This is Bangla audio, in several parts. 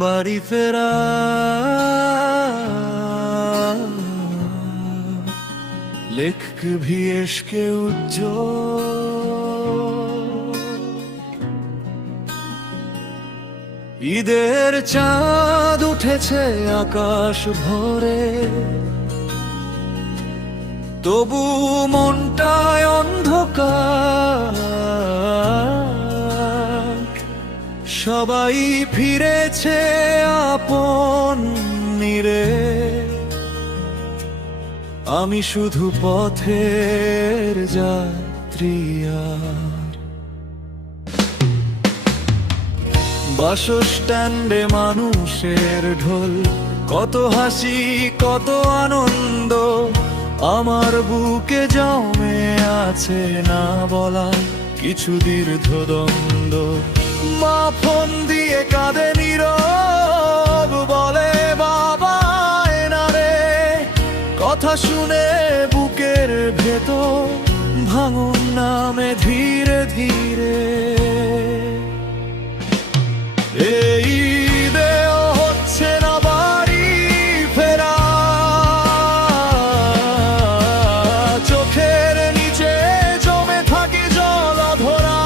বাড়ি ফেরা लेख भी इश्क उज्ज्वल ঈদের চাঁদ উঠেছে আকাশ ভরে তবু মনটায় অন্ধকার সবাই ফিরেছে আপন নিরে আমি শুধু পথের যাত্রী আর বাসস্ট্যান্ডে মানুষের ঢোল কত হাসি কত আনন্দ আমার বুকে জমে আছে না বলা কিছু দীর্ঘ দ্বন্দ্ব মা ফোন দিয়ে কাঁদে নীরব বলে বাবা এনা রে কথা শুনে বুকের ভেতর ভাঙন নামে ধীরে ধীরে এই ঈদেও হচ্ছে না বাড়ি ফেরা চোখের নিচে জমে থাকে জলাধরা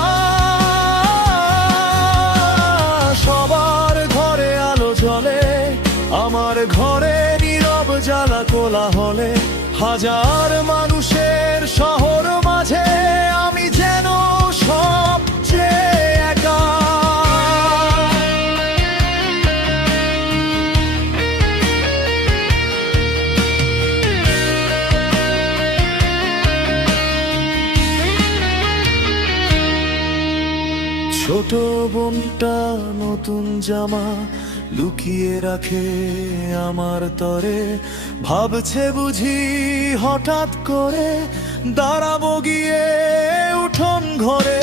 সবার ঘরে আলো জ্বলে আমার ঘরে নীরব জ্বালা কোলাহলে হাজার মানুষের শহর মাঝে আমি যেন সবচেয়ে একা ছোট বোনটা নতুন জামা লুকিয়ে রাখে আমার তরে ভাবছে বুঝি হঠাৎ করে দাঁড়াবো গিয়ে উঠোন ঘরে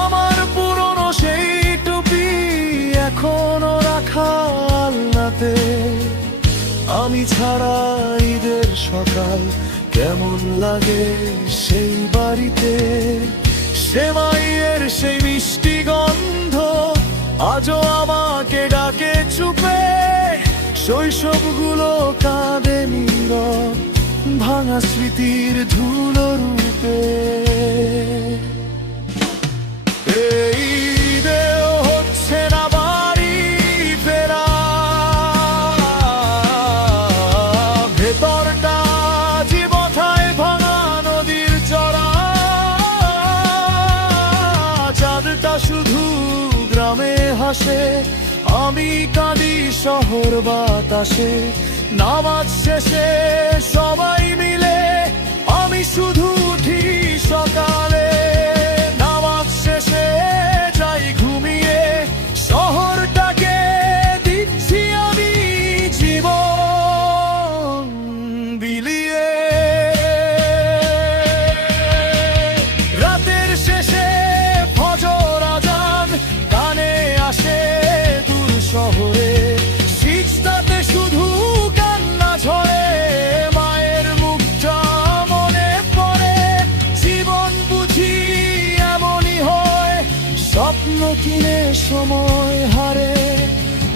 আমার পুরনো সেই টুপি এখনো রাখা আলনাতে আমি ছাড়া ঈদের সকাল কেমন লাগে সেই বাড়িতে সেমাইয়ের সেই মিষ্টি গন্ধ আজও আমাকে ডাকে চুপে শৈশবগুলো কাঁদে নীরব ভাঙা স্মৃতির ধুলো রূপে এই ঈদেও হচ্ছে না বাড়ি ফেরা ভেতরটা জীবথায় ভাঙা নদীর চড়া চাঁদটা শুধু গ্রামে হাসে আমি কাঁদি শহর বাতাসে নামাজ শেষে সবাই মিলে আমি শুধু উঠি সকালে নামাজ শেষে যাই ঘুমিয়ে শহরটাকে দিচ্ছি আমি জীবন বিলিয়ে রাতের শেষে ফজর আজান কানে আসে দূর শহরে সিজদাতে শুধু কান্না ঝরে মায়ের মুখটা মনে পড়ে জীবন বুঝি এমনই হয় স্বপ্ন কিনে সময় হারে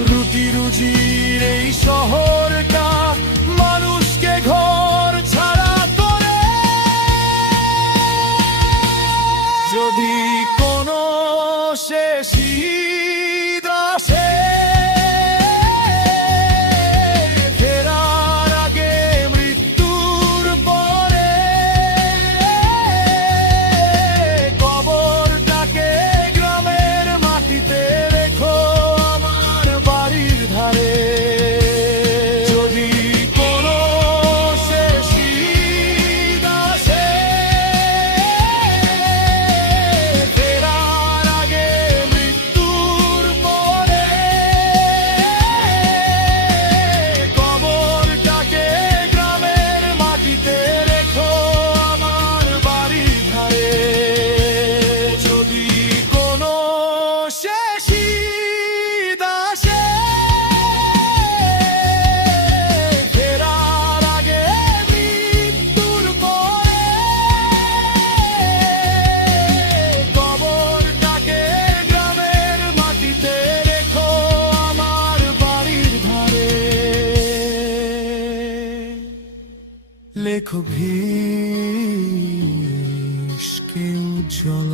রুটি রুজির এই শহরটা মানুষকে ঘর ছাড়া করে যদি কোনো শেষ ঈদ আসে ফেরার আগে মৃত্যুর পরে কবরটাকে গ্রামের মাটিতে রেখো আমার বাড়ির ধারে যদি কোনো শেষ ঈদ আসে ফেরার আগে মৃত্যুর লেখো ভীষ্কে উজ্জ্বল